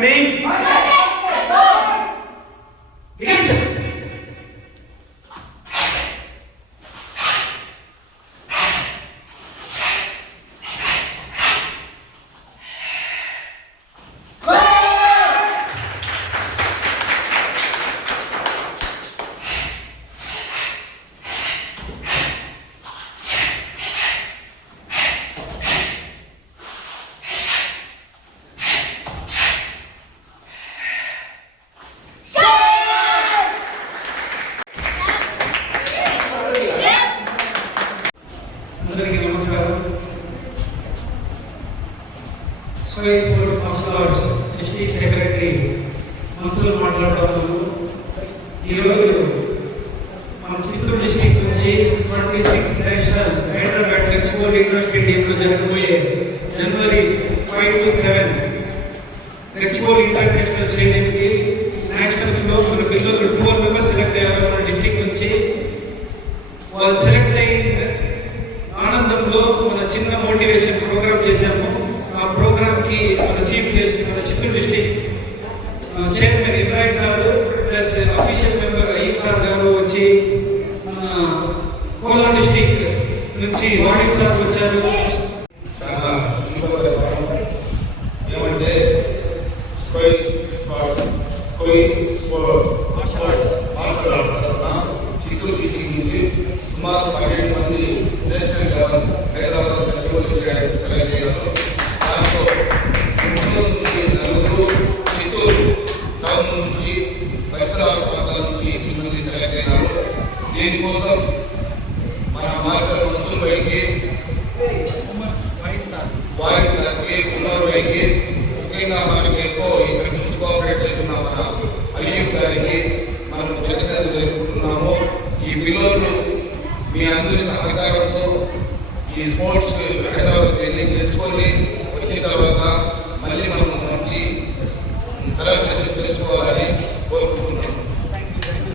name? Yes. అందరికీ నమస్కారం. స్వైస్ మార్షల్ ఆర్ట్స్ డిస్ట్రిక్ట్ సెక్రటరీ మనసులో మాట్లాడుతున్నాము. ఈరోజు మన చిత్తూరు డిస్ట్రిక్ట్ నుంచి 26 నేషనల్ హైదరాబాద్ గచ్చిబౌలి ఇండోర్ స్టేడియంలో జరగబోయే జనవరి 5 to 7 గచ్చిబౌలి ఇంటర్నేషనల్ స్టేడియంకి నేషనల్స్లో మన పిల్లలు 12 మెంబర్స్ సెలెక్ట్ అయ్యారు. మన డిస్ట్రిక్ట్ నుంచి వాళ్ళు సెలెక్ట్ అయిన ఆనందంలో మన చిన్న మోటివేషన్ ప్రోగ్రామ్ చేశాము. ఆ ప్రోగ్రామ్కి మన చీఫ్ గెస్ట్ మన Chittoor district chairman Ibrahim sir plus official member Ayyub sir garu వచ్చి, మన కోలార్ డిస్ట్రిక్ట్ నుంచి వాహిద్ సార్ వచ్చారు. చాలా ఏమంటే చిత్తూరు డిస్ట్రిక్ట్ నుంచి సుమారు 12 మంది నేషనల్ లెవెల్ హైదరాబాద్ గచ్చిబౌలి సెలెక్ట్ అయ్యారు. దాంట్లో నుంచి నలుగురు చిత్తూరు టౌన్ నుంచి పరిసరాల ప్రాంతాల నుంచి 8 మంది సెలెక్ట్ అయినారు. దీనికోసం మన మాస్టర్ మన్సూర్ భాయ్కి, వాయిస్ సార్కి, ఉమర్ భాయ్కి, ముఖ్యంగా మనకి ఎక్కువ ఇక్కడ నుంచి కోఆపరేట్ చేస్తున్న మన అయ్యూబ్ గారికి మనం కృతజ్ఞతలు తెలుపుకుంటున్నాము. ఈ పిల్లలు మీ అందరి సహకారంతో ఈ స్పోర్ట్స్ హైదరాబాద్ వెళ్ళి తెలుసుకొని వచ్చిన తర్వాత మళ్ళీ మనం మంచి సెలబ్రేషన్ చేసుకోవాలని